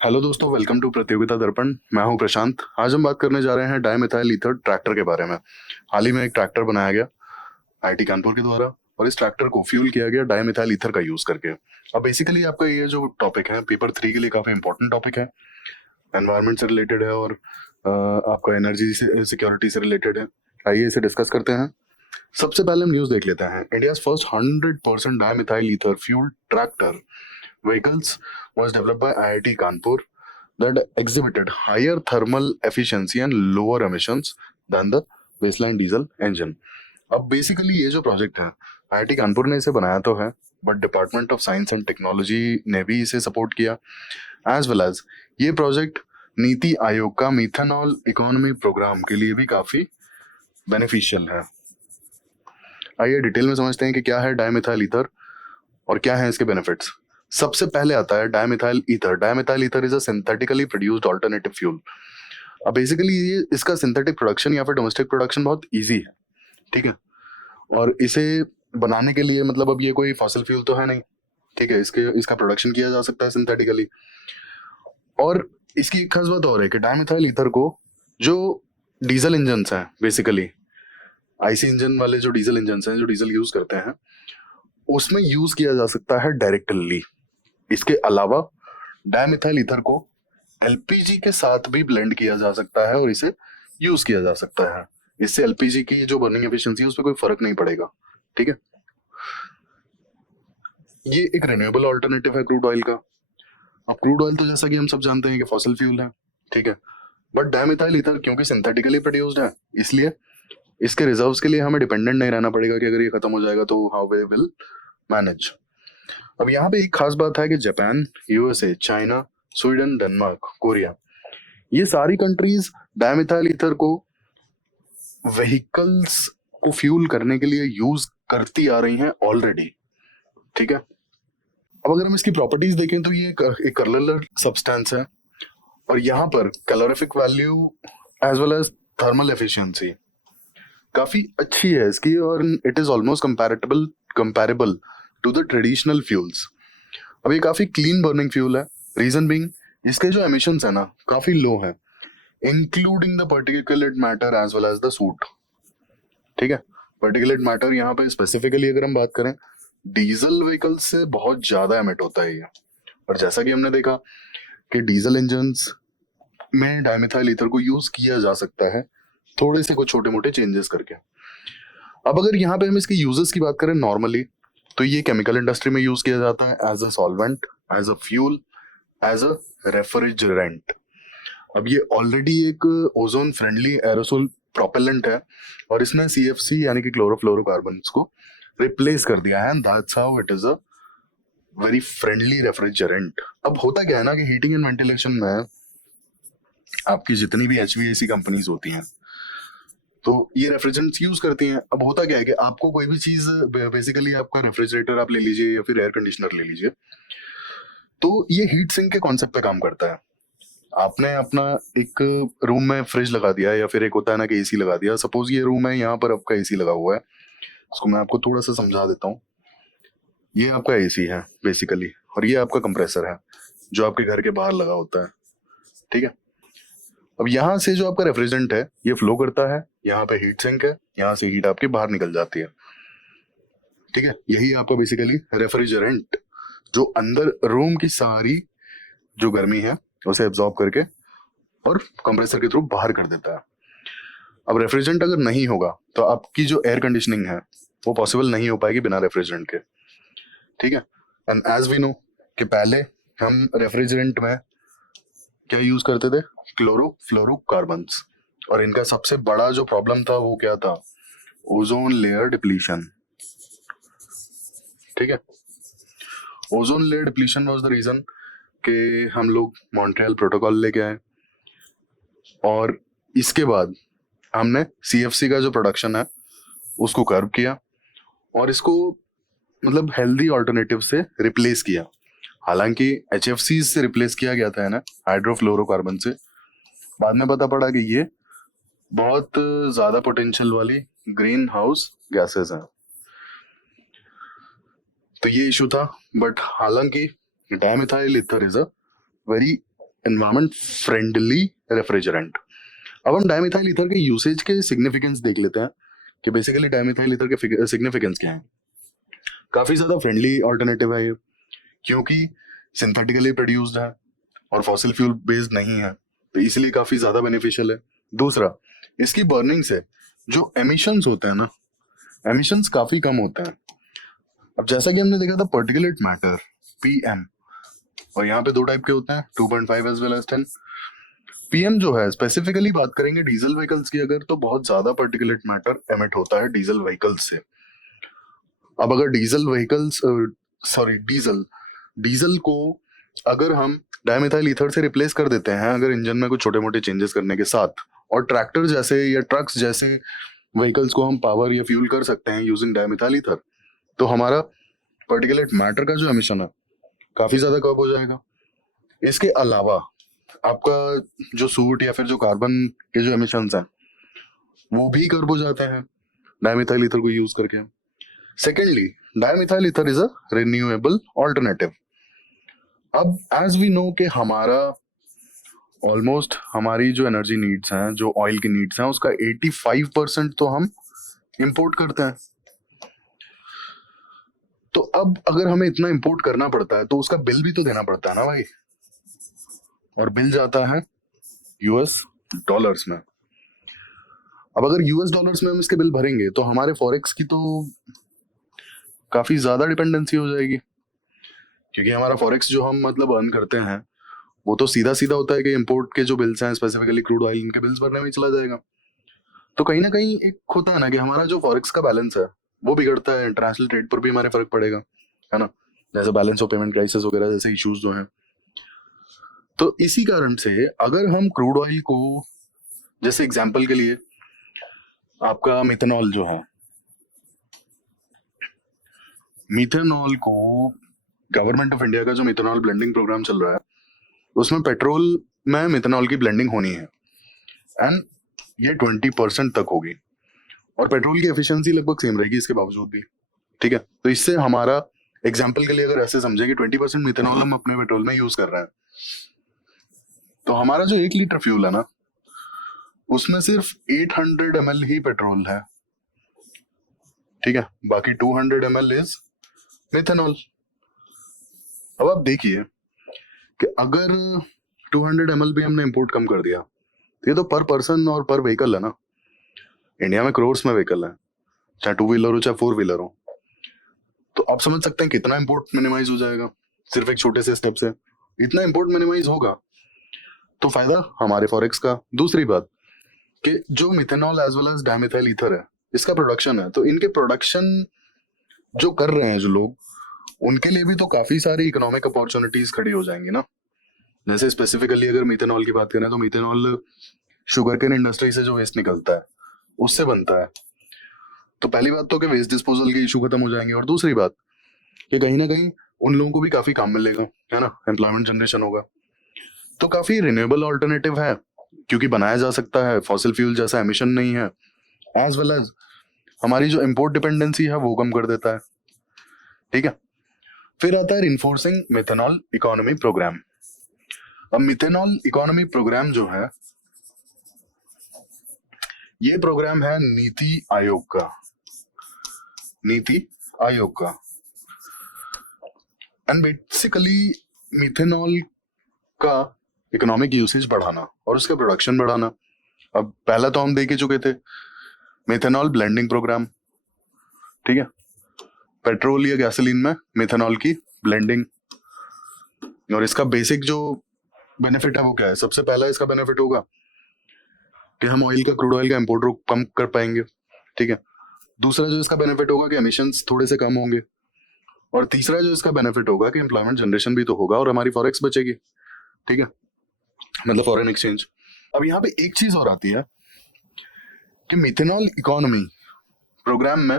Hello दोस्तों, welcome to प्रतियोगिता दर्पण। मैं हूं प्रशांत। आज हम बात करने जा रहे हैं डाईमिथाइल ईथर ट्रैक्टर के बारे में। हाल ही में एक ट्रैक्टर बनाया गया आईआईटी कानपुर के द्वारा, और इस ट्रैक्टर को फ्यूल किया गया डाईमिथाइल ईथर का यूज करके। अब बेसिकली आपका ये जो टॉपिक है पेपर 3 के लिए काफी इंपॉर्टेंट टॉपिक है, एनवायरनमेंट से रिलेटेड है और आपका एनर्जी सिक्योरिटी से रिलेटेड है। आइए इसे डिस्कस करते हैं। सबसे पहले हम न्यूज देख लेते हैं। India first 100% dimethyl ether fuel tractor vehicles was developed by IIT Kanpur that exhibited higher thermal efficiency and lower emissions than the baseline diesel engine. अब बेसिकली ये जो प्रोजेक्ट है आईआईटी कानपुर ने इसे बनाया तो है, but department of science and technology ने भी इसे सपोर्ट किया, एज वेल एज ये प्रोजेक्ट नीति आयोग का मीथेनॉल इकोनॉमी प्रोग्राम के लिए भी काफी बेनिफिशियल है। आइए डिटेल में समझते हैं कि क्या है डाईमिथाइल ईथर और क्या है इसके बेनिफिट्स। सबसे पहले आता है dimethyl ether. Dimethyl ether is a synthetically produced alternative fuel. अब बेसिकली ये इसका सिंथेटिक प्रोडक्शन या फिर डोमेस्टिक प्रोडक्शन बहुत इजी है, ठीक है। और इसे बनाने के लिए मतलब अब ये कोई फॉसिल फ्यूल तो है नहीं, ठीक है। इसका प्रोडक्शन किया जा सकता है सिंथेटिकली। और इसकी एक खास बात और है कि डाईमिथाइल ईथर को जो डीजल इंजन हैं, बेसिकली आईसी इंजन वाले जो डीजल इंजन हैं, जो डीजल यूज करते हैं, उसमें यूज किया जा सकता है डायरेक्टली। इसके अलावा डाईमिथाइल ईथर को एलपीजी के साथ भी ब्लेंड किया जा सकता है और इसे यूज किया जा सकता है। इससे एलपीजी की जो बर्निंग एफिशिएंसी है उस पर कोई फर्क नहीं पड़ेगा, ठीक है। ये एक रिन्यूएबल ऑल्टरनेटिव है क्रूड ऑयल का। अब क्रूड ऑयल तो जैसा कि हम सब जानते हैं कि फॉसिल फ्यूल है, ठीक है। बट डाईमिथाइल ईथर क्योंकि सिंथेटिकली प्रोड्यूस्ड है, इसलिए इसके रिजर्व्स के लिए हमें डिपेंडेंट नहीं रहना पड़ेगा कि अगर ये खत्म हो जाएगा तो हाउ वे विल मैनेज। अब यहाँ पे एक खास बात है कि Japan, USA, China, Sweden, Denmark, Korea, ये सारी कंट्रीज डाईमिथाइल ईथर को व्हीकल्स को फ्यूल करने के लिए यूज करती आ रही हैं ऑलरेडी, ठीक है। अब अगर हम इसकी प्रॉपर्टीज देखें तो ये एक कलरलर सब्सटेंस है, और यहाँ पर calorific value as well as thermal efficiency काफी अच्छी है इसकी, और it is almost comparable to the traditional fuels. अब ये काफी क्लीन बर्निंग फ्यूल है। रीजन बीइंग इसके जो एमिशंस है ना काफी लो है, including the particulate matter as well as the soot, ठीक है। पर्टिकुलेट मैटर यहाँ पे स्पेसिफिकली अगर हम बात करें, डीजल व्हीकल से बहुत ज्यादा एमिट होता है ये। और जैसा कि हमने देखा कि डीजल इंजन्स में डाईमिथाइल ईथर को यूज किया जा सकता है थोड़े से कुछ छोटे मोटे चेंजेस करके। अब अगर यहाँ पे हम इसके यूजेस की बात करें नॉर्मली, तो ये केमिकल इंडस्ट्री में यूज किया जाता है as a solvent, as a fuel, as a refrigerant. अब ये ऑलरेडी एक ओजोन फ्रेंडली एरोसोल प्रोपेलेंट है, और इसने सीएफसी यानी कि क्लोरोफ्लोरोकार्बन्स को रिप्लेस कर दिया है, and that's how it is a very friendly refrigerant. अब होता क्या है ना कि हीटिंग एंड वेंटिलेशन में आपकी जितनी भी एचवीएसी कंपनीज होती हैं तो ये रेफ्रिजरेंट्स यूज करती हैं। अब होता क्या है कि आपको कोई भी चीज, बेसिकली आपका रेफ्रिजरेटर आप ले लीजिए या फिर एयर कंडीशनर ले लीजिए, तो ये हीट सिंक के कॉन्सेप्ट पे काम करता है। आपने अपना एक रूम में फ्रिज लगा दिया या फिर एक होता है ना कि एसी लगा दिया। सपोज ये रूम है, यहाँ पर आपका एसी लगा हुआ है। इसको मैं आपको थोड़ा सा समझा देता हूँ। ये आपका एसी है बेसिकली, और ये आपका कंप्रेसर है जो आपके घर के बाहर लगा होता है, ठीक है। अब यहाँ से जो आपका रेफ्रिजरेंट है ये फ्लो करता है, यहाँ पे हीट सिंक है, यहाँ से हीट आपके बाहर निकल जाती है, ठीक है। यही आपका बेसिकली रेफ्रिजरेंट, जो अंदर रूम की सारी जो गर्मी है उसे एब्जॉर्ब करके और कंप्रेसर के थ्रू बाहर कर देता है। अब रेफ्रिजरेंट अगर नहीं होगा तो आपकी जो एयर कंडीशनिंग है वो पॉसिबल नहीं हो पाएगी बिना रेफ्रिजरेंट के, ठीक है। एंड एज वी नो कि पहले हम रेफ्रिजरेंट में क्या यूज करते थे, क्लोरोफ्लोरोकार्बन्स, और इनका सबसे बड़ा जो प्रॉब्लम था वो क्या था, ओजोन लेयर डिप्लीशन, ठीक है। Ozone layer depletion was the reason कि हम लोग मॉन्ट्रियल प्रोटोकॉल लेके आए, और इसके बाद हमने सीएफसी का जो प्रोडक्शन है उसको कर्व किया और इसको मतलब हेल्दी ऑल्टरनेटिव से रिप्लेस किया। हालांकि एचएफसी से रिप्लेस किया गया था, है ना, हाइड्रोफ्लोरोकार्बन से। बाद में पता पड़ा कि ये बहुत ज्यादा पोटेंशियल वाली ग्रीन हाउस गैसेस हैं, तो ये इशू था। बट हालांकि dimethyl ether is a very environment friendly refrigerant. अब हम डायमिथाइल ईथर के यूसेज के सिग्निफिकेंस देख लेते हैं कि बेसिकली डायमिथाइल ईथर के सिग्निफिकेंस क्या है। काफी ज्यादा फ्रेंडली ऑल्टरनेटिव है ये, क्योंकि सिंथेटिकली प्रोड्यूस्ड है और फॉसिल फ्यूल बेस्ड नहीं है, तो इसलिए काफी ज्यादा बेनिफिशियल है। दूसरा, इसकी बर्निंग से जो एमिशंस होते हैं ना, एमिशंस काफी कम होते हैं। अब जैसा कि हमने देखा था पर्टिकुलेट मैटर पीएम, और यहाँ पे दो टाइप के होते हैं 2.5 एज वेल एज 10। पीएम जो है स्पेसिफिकली बात करेंगे डीजल व्हीकल्स की अगर, तो बहुत ज्यादा पर्टिकुलेट मैटर एमिट होता है डीजल व्हीकल्स से। अब अगर डीजल व्हीकल्स डीजल को अगर हम डायमिथाइल ईथर से रिप्लेस कर देते हैं अगर इंजन में कुछ छोटे मोटे चेंजेस करने के साथ, और ट्रैक्टर जैसे या ट्रक्स जैसे व्हीकल्स को हम पावर या फ्यूल कर सकते हैं यूजिंग डायमिथाइल ईथर, तो हमारा पर्टिकुलेट मैटर का जो एमिशन है काफी ज्यादा कम हो जाएगा। इसके अलावा आपका जो सूट या फिर जो कार्बन के जो एमिशंस हैं वो भी कर्ब हो जाते हैं डायमिथाइल ईथर को यूज करके। Secondly, dimethyl ether is a renewable alternative. अब एज वी नो कि हमारा ऑलमोस्ट हमारी जो एनर्जी नीड्स हैं, जो ऑयल की नीड्स हैं, उसका 85% तो हम इंपोर्ट करते हैं। तो अब अगर हमें इतना इंपोर्ट करना पड़ता है तो उसका बिल भी तो देना पड़ता है ना भाई, और बिल जाता है यूएस डॉलर्स में। अब अगर यूएस डॉलर्स में हम इसके बिल भरेंगे तो हमारे फॉरेक्स की तो काफी ज्यादा डिपेंडेंसी हो जाएगी, क्योंकि हमारा फॉरेक्स जो हम मतलब अर्न करते हैं वो तो सीधा सीधा होता है कि इंपोर्ट के जो बिल्स हैं स्पेसिफिकली क्रूड ऑयल, इनके बिल्स भरने में ही चला जाएगा। तो कहीं ना कहीं एक होता है ना कि हमारा जो फॉरेक्स का बैलेंस है वो बिगड़ता है, इंटरनेशनल ट्रेड पर भी हमारे फर्क पड़ेगा, है ना, जैसे बैलेंस ऑफ पेमेंट क्राइसिस वगैरह जैसे इश्यूज जो हैं। तो इसी कारण से अगर हम क्रूड ऑयल को, जैसे एग्जांपल के लिए आपका मिथेनॉल जो है, मिथेनॉल को गवर्नमेंट ऑफ इंडिया का जो मिथेनॉल ब्लेंडिंग प्रोग्राम चल रहा है उसमें पेट्रोल में मिथेनॉल की ब्लेंडिंग होनी है, एंड ये 20% तक होगी, और पेट्रोल की एफिशिएंसी लगभग सेम रहेगी इसके बावजूद भी, ठीक है। तो इससे हमारा एग्जांपल के लिए अगर ऐसे समझे कि 20% मिथेनॉल हम अपने पेट्रोल में यूज कर रहे हैं, तो हमारा जो 1 लीटर फ्यूल है ना उसमें सिर्फ 800 ml ही पेट्रोल है, ठीक है, बाकी 200 ml इज मिथेनॉल। अब आप देखिए कि अगर 200 ml भी हमने इंपोर्ट कम कर दिया तो ये तो पर पर्सन और पर व्हीकल है ना, इंडिया में करोड़्स में व्हीकल है, चाहे 2 व्हीलर हो चाहे 4 व्हीलर हो, तो आप समझ सकते हैं कितना इंपोर्ट मिनिमाइज हो जाएगा सिर्फ एक छोटे से स्टेप से। इतना इंपोर्ट मिनिमाइज होगा तो फायदा हमारे फॉरेक्स का। दूसरी बात कि जो methanol as well as dimethyl ether है इसका प्रोडक्शन है, तो इनके प्रोडक्शन जो कर रहे हैं जो लोग, उनके लिए भी तो काफी सारी इकोनॉमिक अपॉर्चुनिटीज खड़ी हो जाएंगी ना। जैसे स्पेसिफिकली अगर मिथेनॉल की बात करें तो मिथेनॉल शुगर केन इंडस्ट्री से जो वेस्ट निकलता है उससे बनता है, तो पहली बात तो कि वेस्ट डिस्पोजल के इशू खत्म हो जाएंगे, और दूसरी बात कि कहीं ना कहीं उन लोगों को भी काफी काम मिलेगा, है ना, एम्प्लॉयमेंट जनरेशन होगा। तो काफी रिन्यूएबल ऑल्टरनेटिव है क्योंकि बनाया जा सकता है, फॉसिल फ्यूल जैसा एमिशन नहीं है, एज वेल एज हमारी जो इंपोर्ट डिपेंडेंसी है वो कम कर देता है, ठीक है। फिर आता है इन्फोर्सिंग मिथेनॉल इकोनॉमी प्रोग्राम। अब मिथेनॉल इकोनॉमी प्रोग्राम जो है ये प्रोग्राम है नीति आयोग का, नीति आयोग का, एंड बेसिकली मिथेनॉल का इकोनॉमिक यूसेज बढ़ाना और उसका प्रोडक्शन बढ़ाना। अब पहला तो हम देख ही चुके थे मिथेनॉल ब्लेंडिंग प्रोग्राम, ठीक है, पेट्रोल या गैसोलीन में मिथेनॉल की ब्लेंडिंग, और इसका बेसिक जो बेनिफिट है वो क्या है? सबसे पहला इसका बेनिफिट होगा कि हम ऑयल का, क्रूड ऑयल का इंपोर्ट कम कर पाएंगे, ठीक है। दूसरा जो इसका बेनिफिट होगा कि एमिशंस थोड़े से कम होंगे, और तीसरा जो इसका बेनिफिट होगा कि एम्प्लॉयमेंट जनरेशन भी तो होगा और हमारी फॉरेक्स बचेगी, ठीक है, मतलब फॉरेन एक्सचेंज। अब यहाँ पे एक चीज और आती है कि मिथेनॉल इकोनॉमी प्रोग्राम में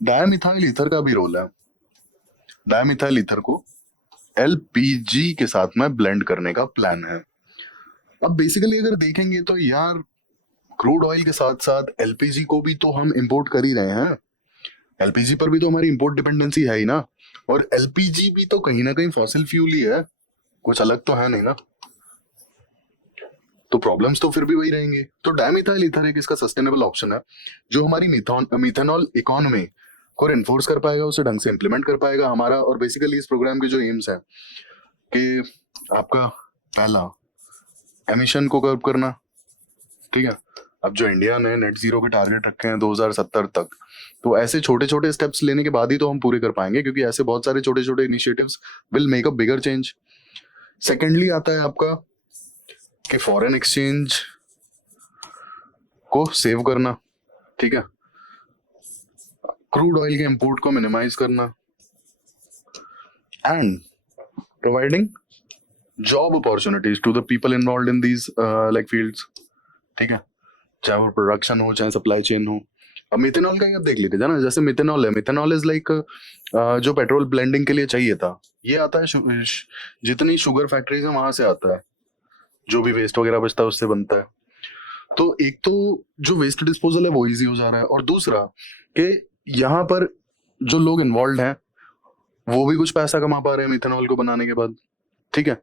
डायमिथाइल ईथर का भी रोल है। डायमिथाइल ईथर को एलपीजी के साथ में ब्लेंड करने का प्लान है। अब बेसिकली अगर देखेंगे तो यार क्रूड ऑयल के साथ साथ एलपीजी को भी तो हम इंपोर्ट कर ही रहे हैं, एलपीजी पर भी तो हमारी इंपोर्ट डिपेंडेंसी है ही ना, और एलपीजी भी तो कहीं ना कहीं फॉसिल फ्यूल ही है, कुछ अलग तो है नहीं ना। तो प्रॉब्लम्स तो फिर भी वही रहेंगे। तो डायमिथाइल ईथर एक इसका सस्टेनेबल ऑप्शन है जो हमारी मिथेनॉल इकोनॉमी को इन्फोर्स कर पाएगा, उसे ढंग से इंप्लीमेंट कर पाएगा हमारा। और बेसिकली इस प्रोग्राम के जो एम्स है कि आपका पहला एमिशन को कर्व करना, ठीक है। अब जो इंडिया ने नेट जीरो के टारगेट रखे हैं 2070 तक, तो ऐसे छोटे छोटे स्टेप्स लेने के बाद ही तो हम पूरे कर पाएंगे, क्योंकि ऐसे बहुत सारे छोटे छोटे initiatives will make a bigger change. Secondly आता है आपका कि फॉरेन एक्सचेंज को सेव करना, ठीक है, क्रूड ऑयल के इंपोर्ट को मिनिमाइज करना and providing job opportunities to the people involve in these like fields, ठीक है, चाहे वो प्रोडक्शन हो चाहे सप्लाई चेन हो। अब मिथेनॉल का ही आप देख लीजिए ना, जैसे मिथेनॉल है, मिथेनॉल इज लाइक जो पेट्रोल ब्लेंडिंग के लिए चाहिए था, ये आता है जितनी शुगर फैक्ट्रीज है वहां से आता है, जो भी वेस्ट वगैरह बचता है उससे बनता है। तो एक तो जो वेस्ट डिस्पोजल है वो इजी हो जा रहा है, और दूसरा कि यहाँ पर जो लोग इन्वॉल्व हैं वो भी कुछ पैसा कमा पा रहे हैं मिथेनॉल को बनाने के बाद, ठीक है।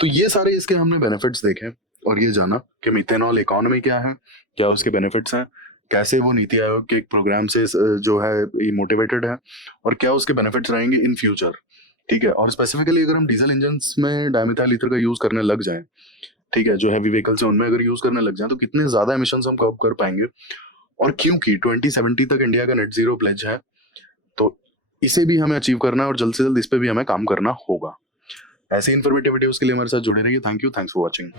तो ये सारे इसके हमने बेनिफिट्स देखे और ये जाना कि मिथेनॉल इकोनॉमी क्या है, क्या उसके बेनिफिट्स हैं, कैसे वो नीति आयोग के एक प्रोग्राम से जो है मोटिवेटेड है, और क्या उसके बेनिफिट्स रहेंगे इन फ्यूचर, ठीक है। और स्पेसिफिकली अगर हम डीजल इंजन में डायमिथाइल ईथर का यूज करने लग जाएं, ठीक है, जो हैवी व्हीकल्स है उनमें अगर यूज करने लग जाएं, तो कितने ज्यादा एमिशंस हम कब कर पाएंगे। और क्योंकि 2070 तक इंडिया का नेट जीरो प्लेज है, तो इसे भी हमें अचीव करना है और जल्द से जल्द इस पे भी हमें काम करना होगा। ऐसे इन्फॉर्मेटिव वीडियोस के लिए हमारे साथ जुड़े रहिए। Thank you, thanks for watching.